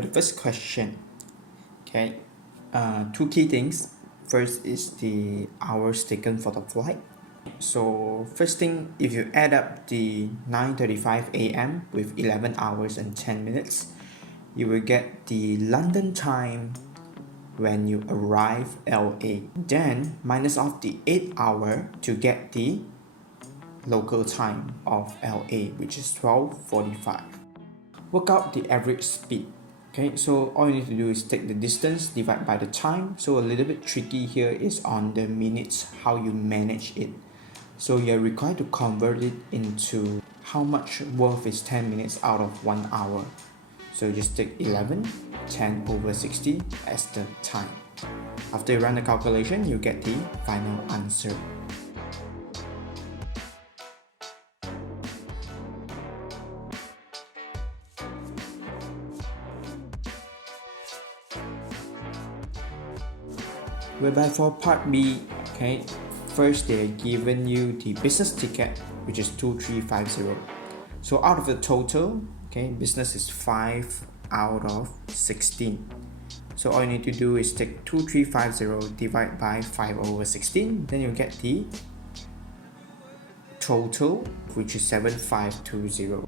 for the first question, okay, two key things. First is the hours taken for the flight. So first thing, if you add up the 9:35 a.m. with 11 hours and 10 minutes, you will get the London time when you arrive LA. Then minus off the 8 hour to get the local time of LA, which is 12:45. Work out the average speed. Okay, so all you need to do is take the distance, divide by the time. So a little bit tricky here is on the minutes, how you manage it. So you're required to convert it into how much worth is 10 minutes out of 1 hour. So just take 11, 10 over 60 as the time. After you run the calculation, you get the final answer. Whereby for part B, okay, first they're given you the business ticket, which is 2350. So out of the total, okay, business is 5 out of 16. So all you need to do is take 2350 divide by 5 over 16, then you get the total, which is 7520.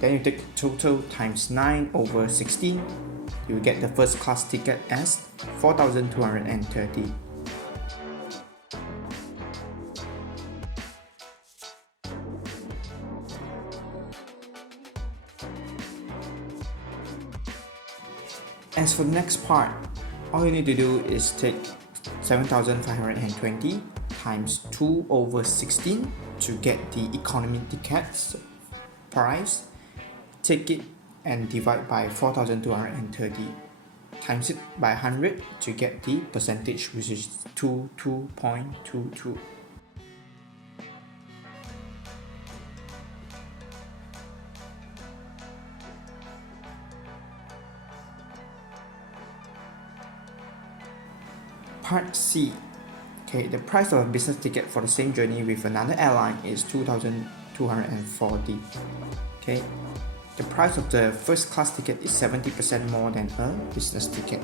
Then you take total times 9 over 16, you will get the first class ticket as 4,230. As for the next part, all you need to do is take 7,520 times 2 over 16 to get the economy tickets price. Take it and divide by 4,230, times it by 100 to get the percentage, which is 22.22. Part C. Okay, the price of a business ticket for the same journey with another airline is 2,240. Okay, the price of the first class ticket is 70% more than a business ticket.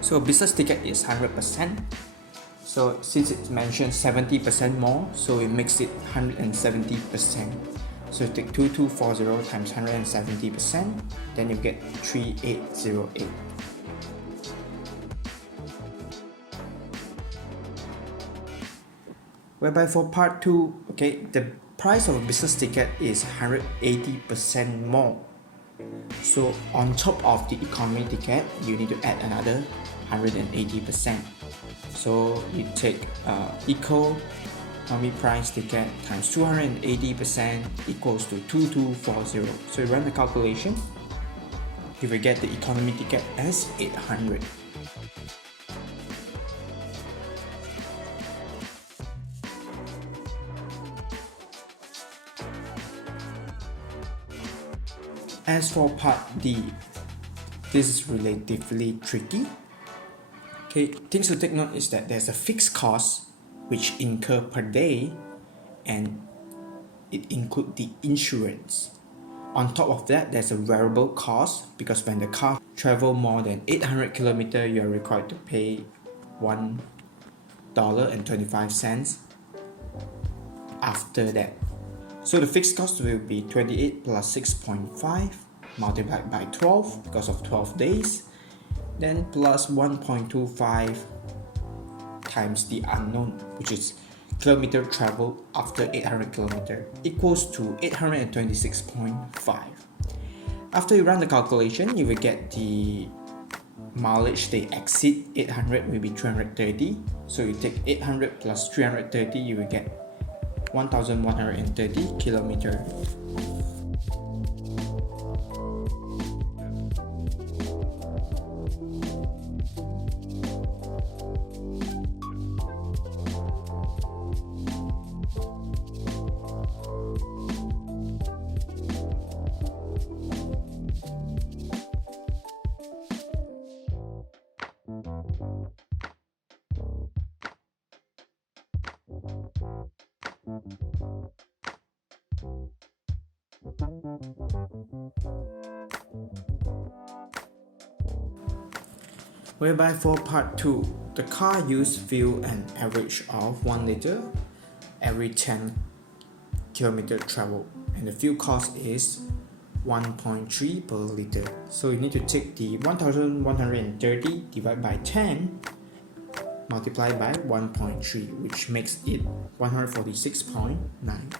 So a business ticket is 100%. So since it mentions 70% more, so it makes it 170%. So you take 2240 times 170%, then you get 3808. Whereby for part 2, okay, the price of a business ticket is 180% more. So on top of the economy ticket, you need to add another 180%. So you take economy price ticket times 280% equals to 2240. So you run the calculation, you will get the economy ticket as 800. As for part D, this is relatively tricky. Okay, things to take note is that there's a fixed cost which incur per day, and it includes the insurance. On top of that, there's a variable cost because when the car travel more than 800 kilometers, you are required to pay $1.25 after that. So the fixed cost will be 28 plus 6.5 multiplied by 12 because of 12 days, then plus 1.25 times the unknown, which is kilometer travel after 800 kilometer, equals to 826.5. After you run the calculation, you will get the mileage they exceed 800 will be 330. So you take 800 plus 330, you will get 1,130 kilometers. Whereby for part 2, the car used fuel an average of 1 liter every 10 kilometer traveled, and the fuel cost is 1.3 per liter. So you need to take the 1130 divided by 10 multiplied by 1.3, which makes it 146.9.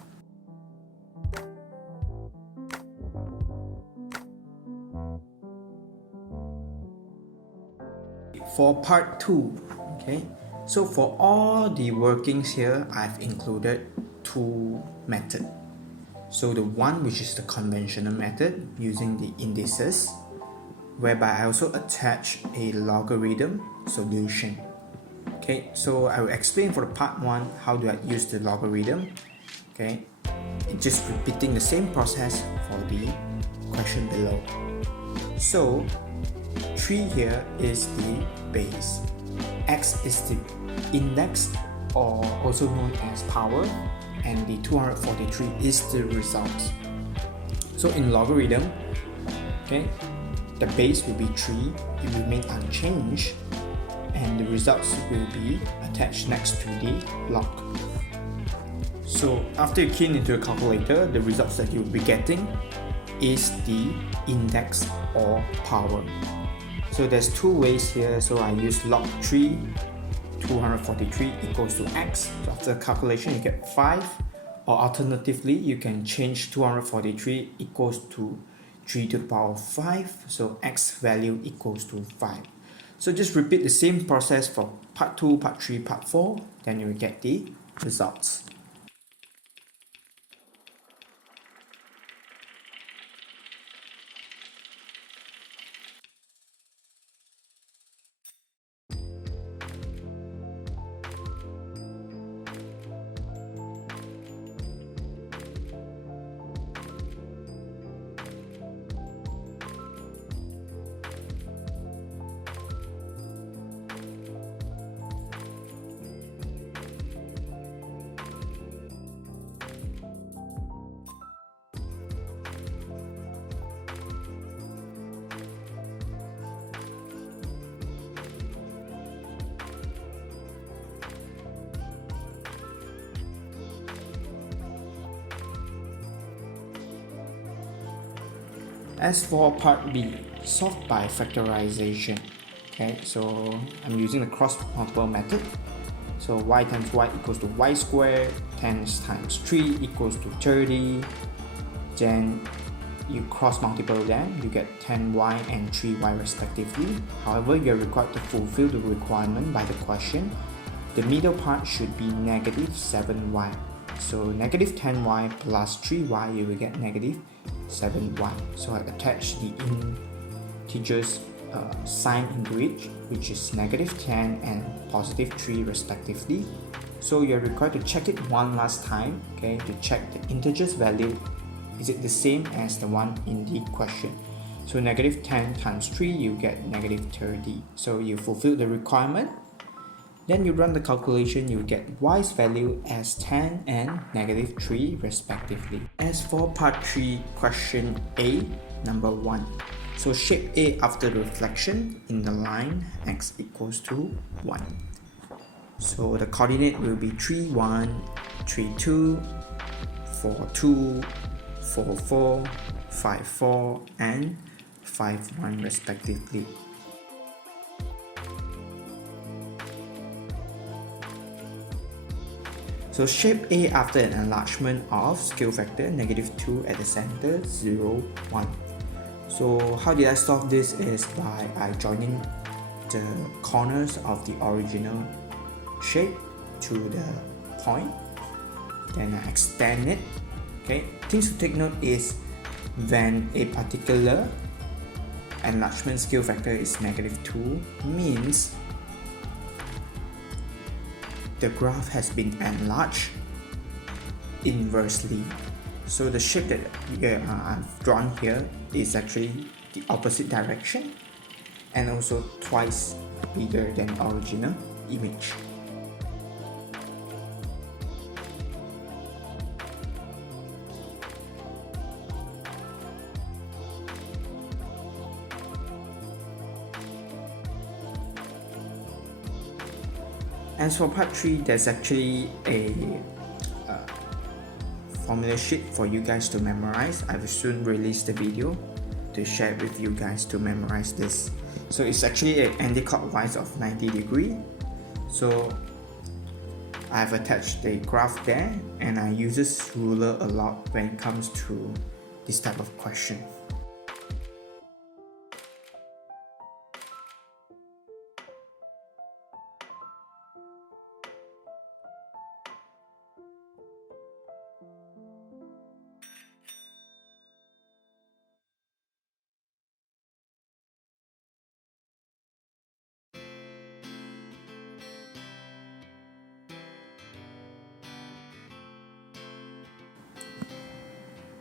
For part 2, okay, so for all the workings here, I've included two methods. So the one which is the conventional method using the indices, whereby I also attach a logarithm solution. Okay, so I will explain for the part 1 how do I use the logarithm. Okay, it's just repeating the same process for the question below. So 3 here is the base, x is the index or also known as power, and the 243 is the result. So in logarithm, okay, the base will be 3, it will remain unchanged, and the results will be attached next to the log. So after you key into a calculator, the results that you'll be getting is the index or power. So there's two ways here, so I use log 3, 243 equals to x. So after calculation you get 5, or alternatively you can change 243 equals to 3 to the power of 5, so x value equals to 5. So just repeat the same process for part 2, part 3, part 4, then you will get the results. As for part B, solve by factorization. Okay, so I'm using the cross multiple method. So y times y equals to y squared, 10 times 3 equals to 30. Then you cross multiple them, you get 10y and 3y respectively. However, you're required to fulfill the requirement by the question. The middle part should be negative 7y. So negative 10y plus 3y, you will get negative 7y. So I attach the integers sign into it, which is negative 10 and positive 3 respectively. So you're required to check it one last time, okay, to check the integers value. Is it the same as the one in the question? So negative 10 times 3, you get negative 30. So you fulfill the requirement. Then you run the calculation, you get y's value as 10 and negative 3 respectively. As for part 3, question A, number 1. So shape A after the reflection in the line x equals to 1. So the coordinate will be 3, 1, 3, 2, 4, 2, 4, 4, 5, 4, and 5, 1 respectively. So shape A after an enlargement of scale factor negative 2 at the center, 0, 1. So how did I solve this is by joining the corners of the original shape to the point. Then I extend it. Okay, things to take note is when a particular enlargement scale factor is negative 2 means the graph has been enlarged inversely. So the shape that I've drawn here is actually the opposite direction and also twice bigger than original image. As for part 3, there's actually a formula sheet for you guys to memorize. I will soon release the video to share with you guys to memorize this. So it's actually an anti-clockwise of 90 degrees. So I've attached the graph there, and I use this ruler a lot when it comes to this type of question.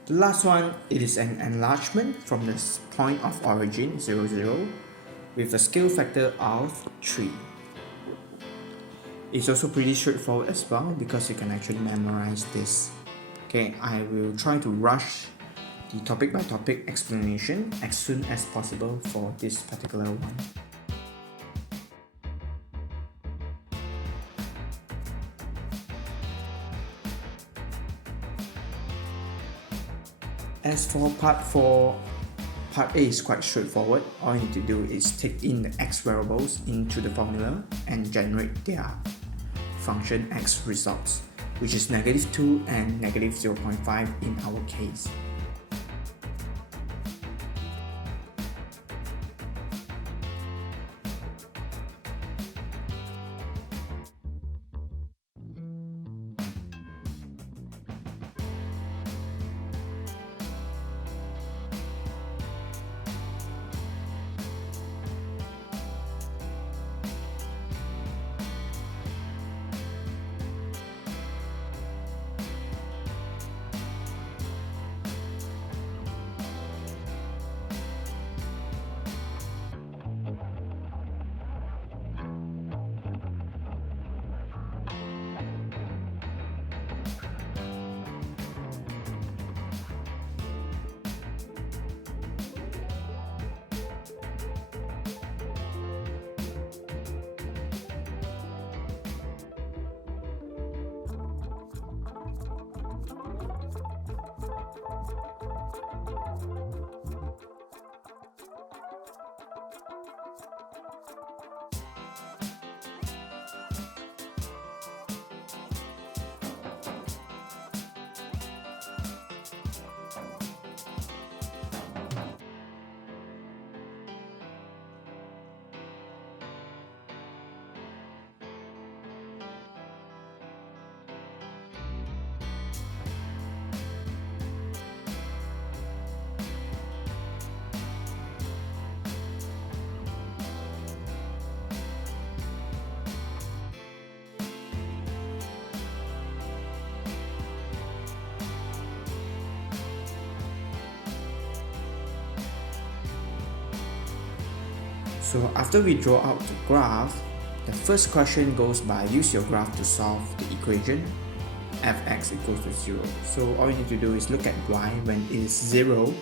The last one, it is an enlargement from the point of origin 0, 0 with a scale factor of 3. It's also pretty straightforward as well because you can actually memorize this. Okay, I will try to rush the topic by topic explanation as soon as possible for this particular one. As for part 4, part A is quite straightforward. All you need to do is take in the x variables into the formula and generate their function x results, which is -2 and -0.5 in our case. So after we draw out the graph, the first question goes by use your graph to solve the equation fx equals to 0. So all you need to do is look at y when it is 0.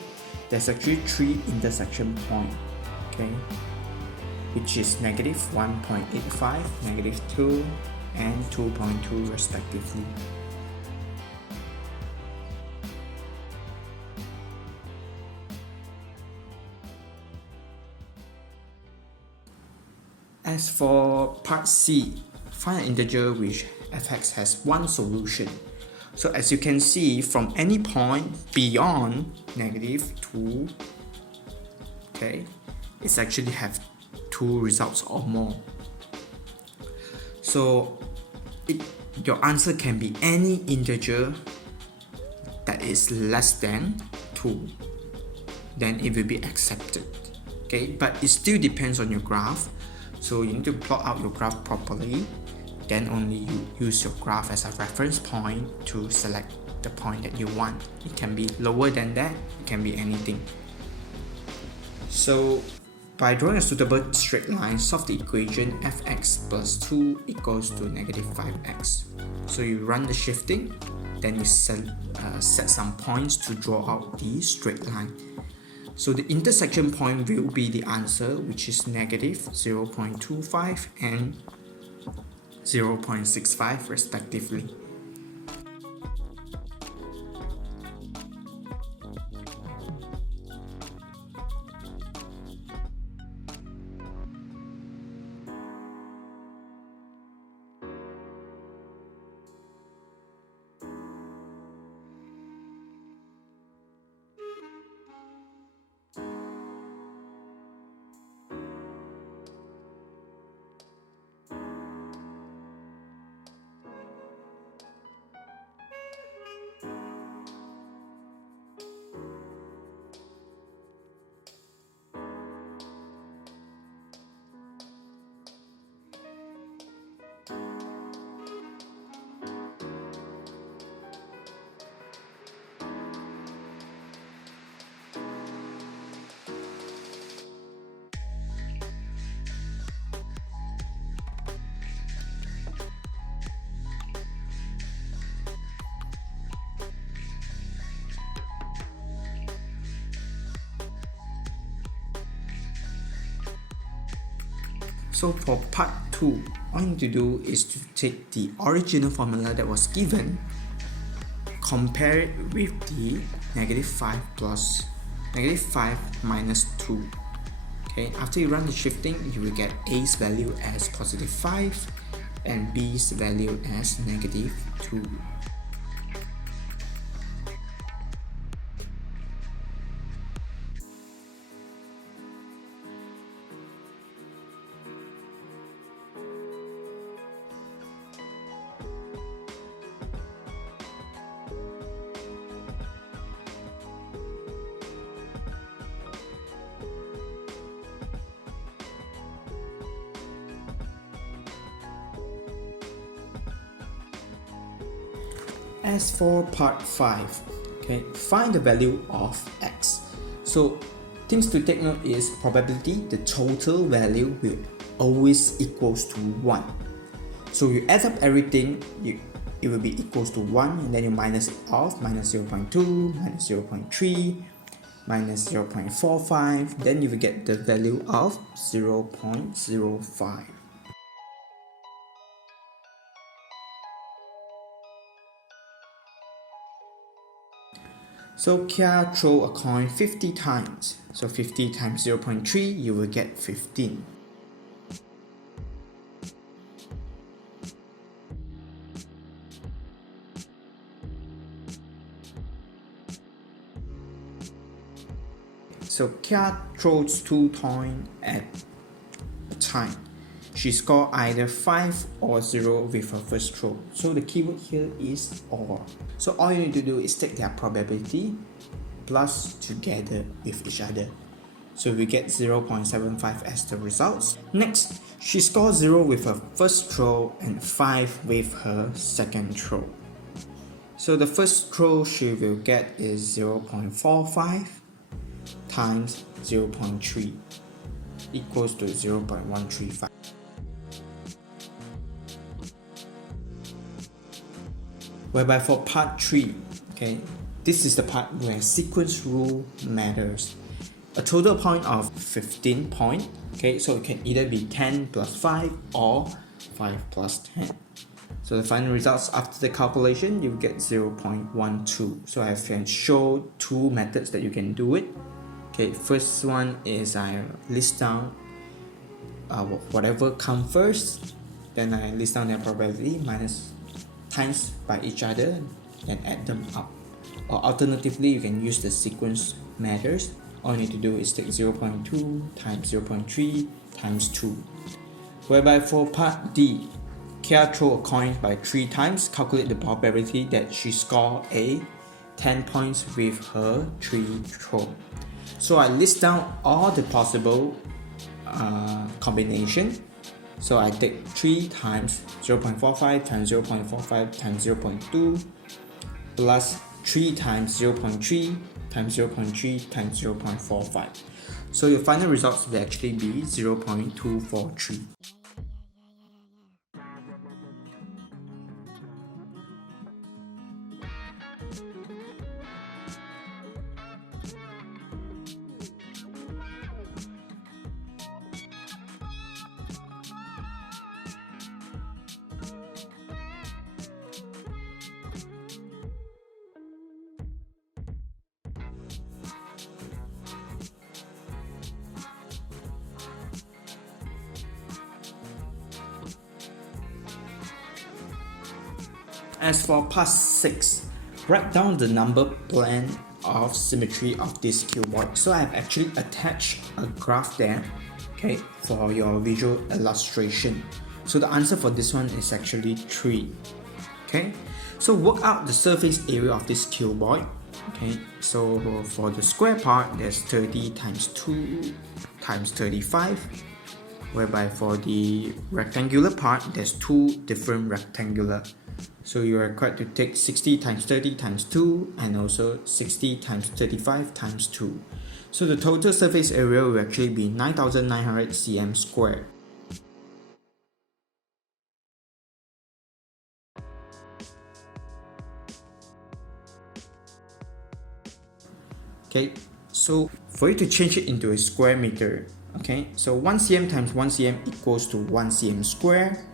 There's actually 3 intersection points, okay, which is -1.85, -2, and 2.2 respectively. As for part C, find an integer which fx has one solution. So as you can see, from any point beyond -2, okay, it's actually have 2 results or more. So your answer can be any integer that is less than 2, then it will be accepted. Okay, but it still depends on your graph. So you need to plot out your graph properly, then only you use your graph as a reference point to select the point that you want. It can be lower than that, it can be anything. So by drawing a suitable straight line, solve the equation fx plus 2 equals to -5x. So you run the shifting, then you set some points to draw out the straight line. So the intersection point will be the answer, which is -0.25 and 0.65 respectively. So for part 2, all you need to do is to take the original formula that was given, compare it with the -5 plus -5 minus 2. Okay, after you run the shifting, you will get A's value as +5 and B's value as -2. As for part 5, okay, find the value of x. So things to take note is probability, the total value will always equals to 1. So you add up everything, it will be equals to 1, and then you minus it off, minus 0.2, minus 0.3, minus 0.45, then you will get the value of 0.05. So Kia throw a coin 50 times. So 50 times 0.3, you will get 15. So Kia throws 2 coins at a time. She scored either 5 or 0 with her first throw. So the keyword here is or. So all you need to do is take their probability plus together with each other. So we get 0.75 as the results. Next, she scored 0 with her first throw and 5 with her second throw. So the first throw she will get is 0.45 times 0.3 equals to 0.135. Whereby for part 3, okay, this is the part where sequence rule matters. A total point of 15 points, okay, so it can either be 10 plus 5 or 5 plus 10. So the final results after the calculation, you get 0.12. So I can show 2 methods that you can do it. Okay, first one is I list down whatever comes first, then I list down their probability minus times by each other and add them up. Or alternatively, you can use the sequence matters. All you need to do is take 0.2 times 0.3 times 2. Whereby for part D, Kia throw a coin by 3 times, calculate the probability that she scored 10 points with her 3 throw. So I list down all the possible combination. So I take 3 times 0.45 times 0.45 times 0.2 plus 3 times 0.3 times 0.3 times 0.45. So your final results will actually be 0.243. As for part 6, write down the number plan of symmetry of this cuboid. So I've actually attached a graph there, okay, for your visual illustration. So the answer for this one is actually 3. Okay, so work out the surface area of this cuboid. Okay, so for the square part, there's 30 times 2 times 35, whereby for the rectangular part, there's 2 different rectangular. So you are required to take 60 times 30 times 2 and also 60 times 35 times 2. So the total surface area will actually be 9,900 cm squared. Okay, so for you to change it into a square meter, okay, so 1 cm times 1 cm equals to 1 cm square.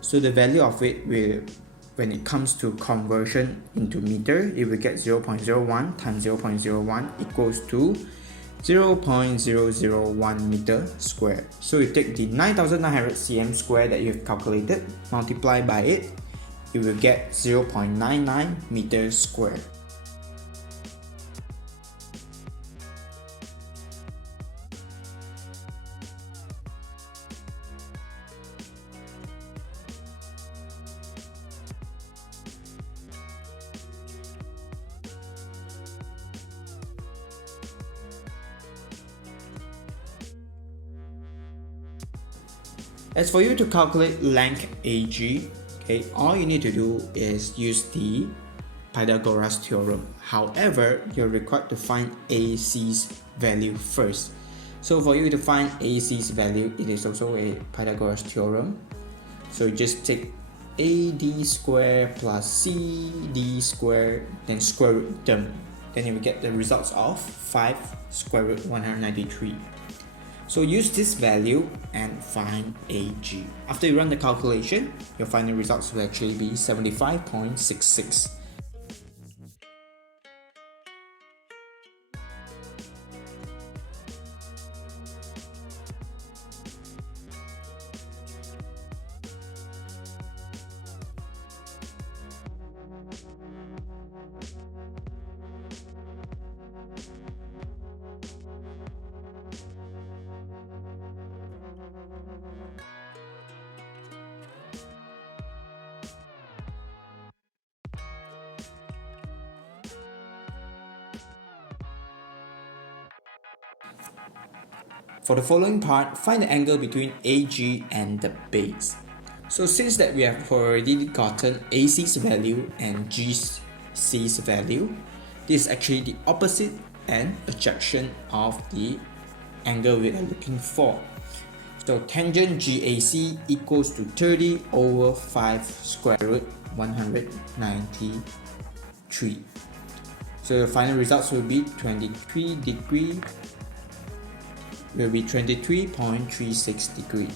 So the value of it will, when it comes to conversion into meter, it will get 0.01 times 0.01 equals to 0.001 meter square. So you take the 9,900 cm square that you have calculated, multiply by it, you will get 0.99 meters square. As for you to calculate length AG, okay, all you need to do is use the Pythagoras Theorem. However, you're required to find AC's value first. So for you to find AC's value, it is also a Pythagoras Theorem. So just take AD squared plus CD squared, then square root them. Then you will get the results of 5 square root 193. So use this value and find AG. After you run the calculation, your final results will actually be 75.66. For the following part, find the angle between AG and the base. So since that we have already gotten AC's value and GC's value, this is actually the opposite and adjunction of the angle we are looking for. So tangent GAC equals to 30 over 5 square root 193. So the final results will be 23 degree will be 23.36 degree.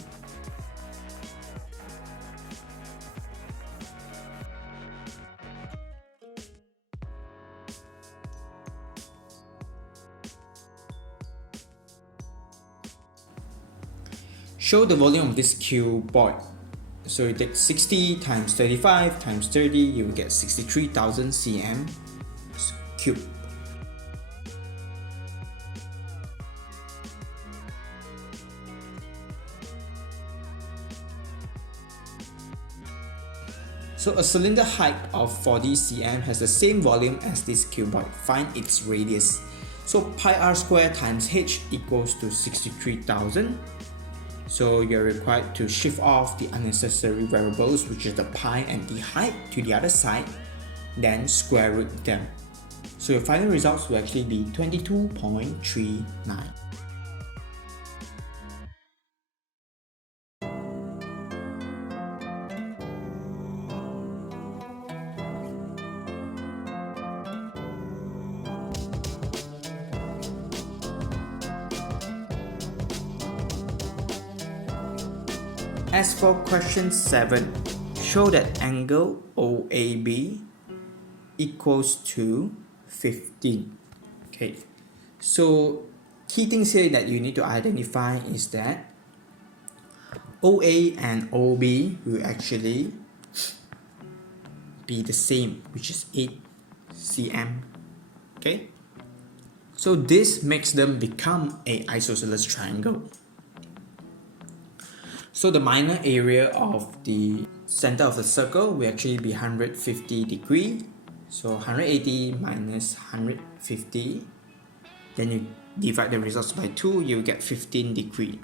Show the volume of this cuboid. So you take 60 times 35 times 30, you will get 63,000 cm cube. So a cylinder height of 40 cm has the same volume as this cuboid. Find its radius. So pi r squared times h equals to 63,000. So you're required to shift off the unnecessary variables, which is the pi and the height, to the other side, then square root them. So your final results will actually be 22.39. As for question 7, show that angle OAB equals to 15. Okay, so key things here that you need to identify is that OA and OB will actually be the same, which is 8 cm. Okay, so this makes them become a isosceles triangle. So the minor area of the center of the circle will actually be 150 degree. So 180 minus 150, then you divide the results by 2, you get 15 degree.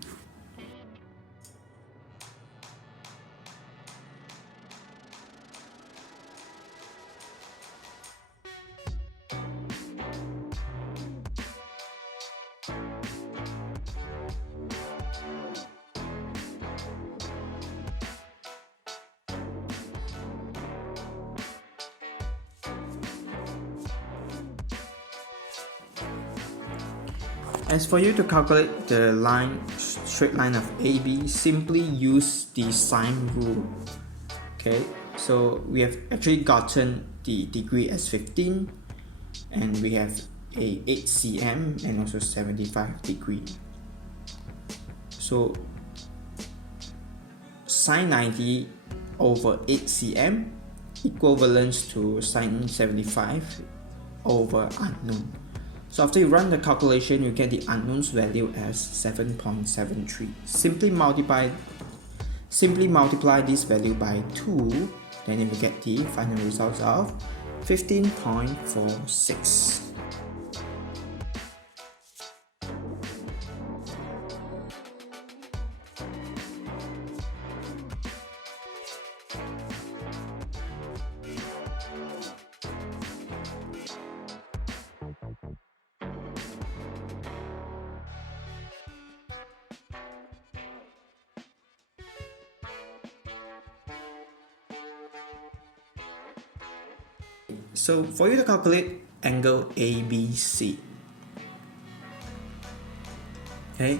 As for you to calculate the straight line of AB, simply use the sine rule. Okay, so we have actually gotten the degree as 15, and we have a 8 cm and also 75 degree. So sine 90 over 8 cm equivalent to sine 75 over unknown. So after you run the calculation, you get the unknown's value as 7.73. Simply multiply this value by 2, then you will get the final results of 15.46. So for you to calculate angle ABC, okay,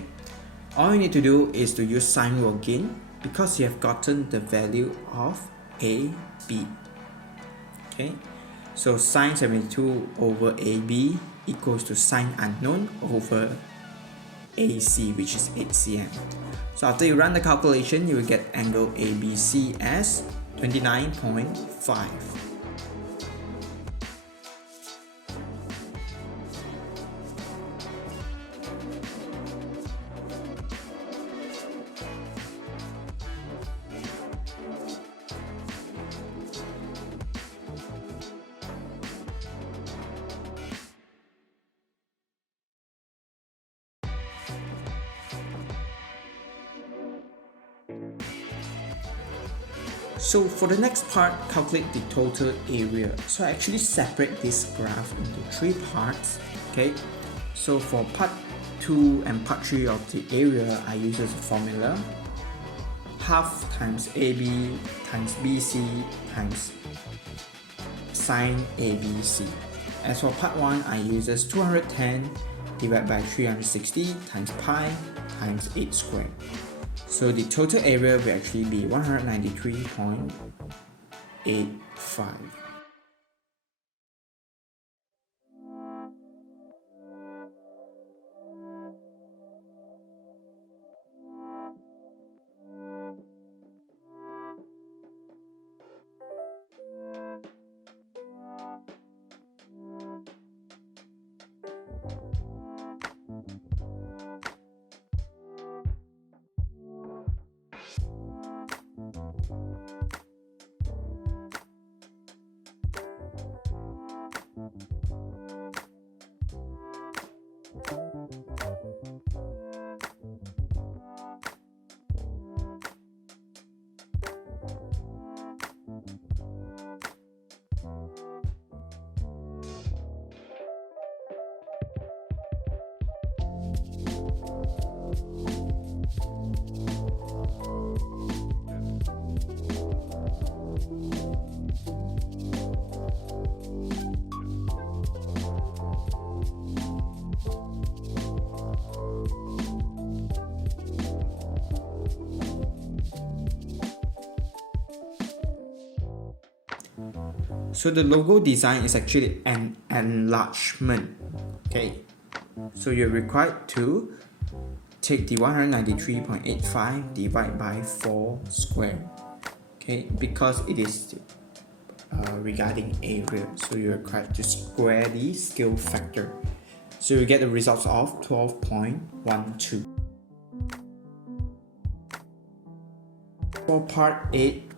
all you need to do is to use sine rule again, because you have gotten the value of AB. Okay, so sine 72 over AB equals to sine unknown over AC, which is 8 cm. So after you run the calculation, you will get angle ABC as 29.5. So for the next part, calculate the total area. So I actually separate this graph into 3 parts. Okay, so for part 2 and part 3 of the area, I use as a formula: half times AB times BC times sine ABC. As for part 1, I use 210 divided by 360 times pi times 8 squared. So the total area will actually be 193.85. So the logo design is actually an enlargement. Okay, so you're required to take the 193.85 divided by 4 square. Okay, because it is regarding area. So you're required to square the scale factor. So you get the results of 12.12. For part 8,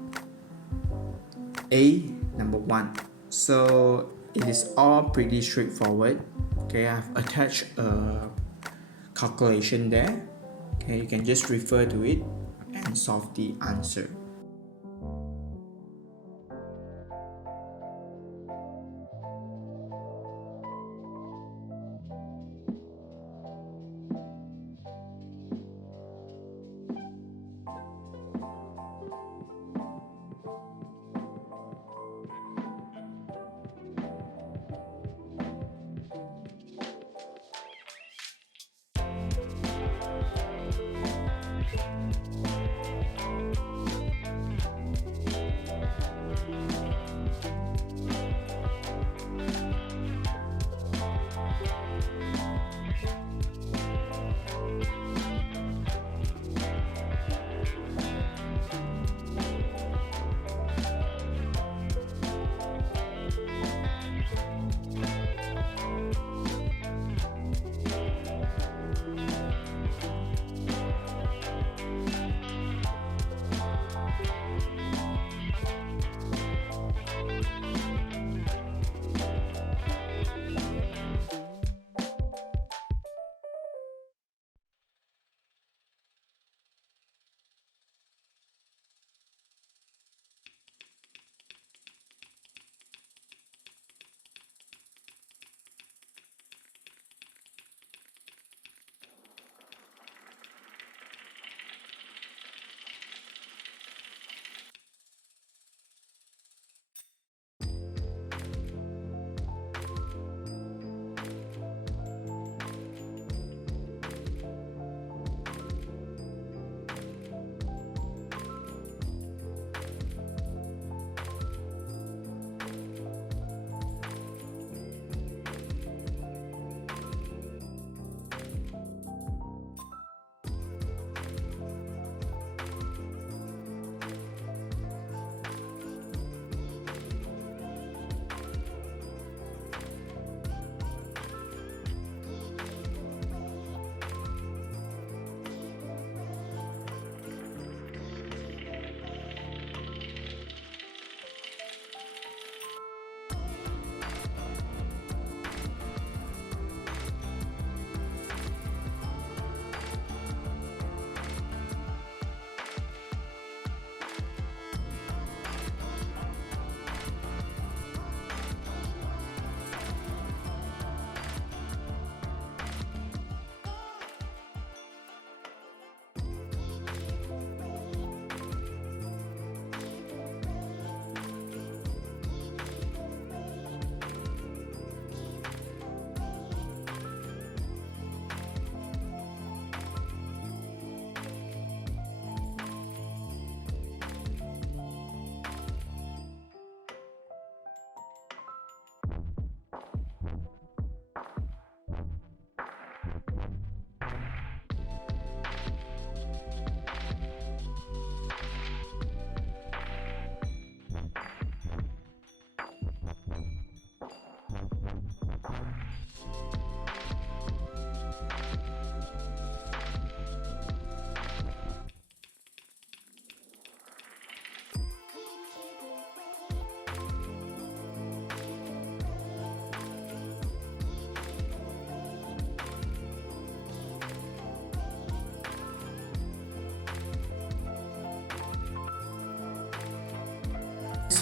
A, number 1. So it is all pretty straightforward. Okay, I've attached a calculation there. Okay, you can just refer to it and solve the answer.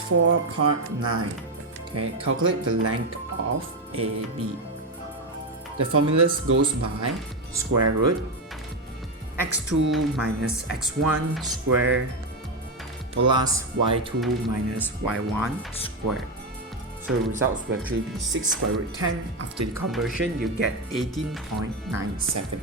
For part 9, okay, calculate the length of AB. The formula goes by square root x2 minus x1 squared plus y2 minus y1 squared. So the results will actually be 6 square root 10. After the conversion, you get 18.97.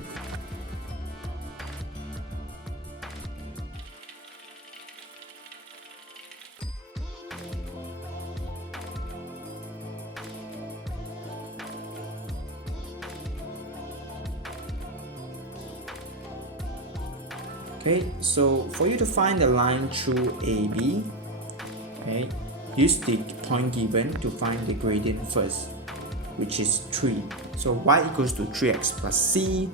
Okay, so for you to find the line through AB, okay, use the point given to find the gradient first, which is 3. So y equals to 3x plus c.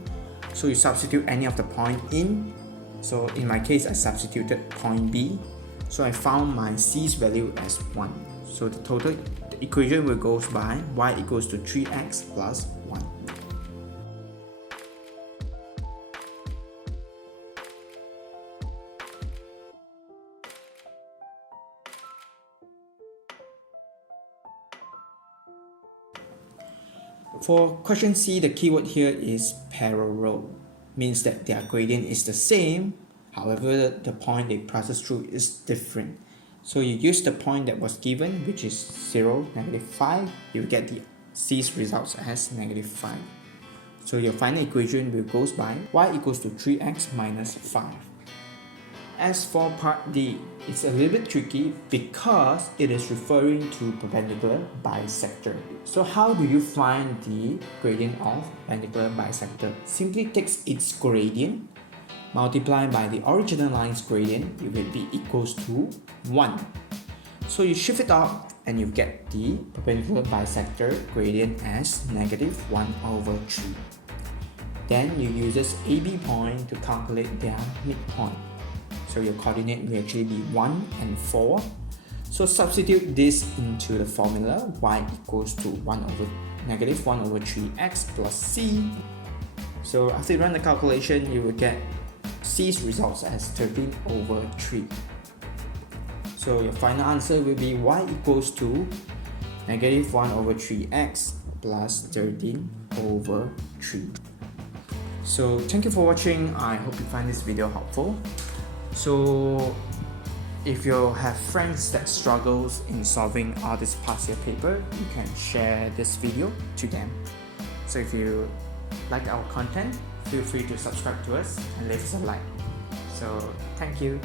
So you substitute any of the point in. So in my case, I substituted point B. So I found my c's value as 1. So the equation will go by y equals to 3x plus 1. For question C, the keyword here is parallel. Means that their gradient is the same, however the point they passes through is different. So you use the point that was given, which is 0, -5, you get the C's results as -5. So your final equation will goes by y equals to 3x minus 5. As for part D, it's a little bit tricky because it is referring to perpendicular bisector. So how do you find the gradient of perpendicular bisector? Simply takes its gradient, multiply by the original line's gradient, it will be equals to 1. So you shift it up and you get the perpendicular bisector gradient as -1/3. Then you use this AB point to calculate their midpoint. So your coordinate will actually be 1 and 4. So substitute this into the formula y equals to -1/3x plus c. So after you run the calculation, you will get c's results as 13/3. So your final answer will be y equals to -1/3x plus 13/3. So thank you for watching. I hope you find this video helpful. So if you have friends that struggles in solving all this past year paper, you can share this video to them. So if you like our content, feel free to subscribe to us and leave us a like. So thank you.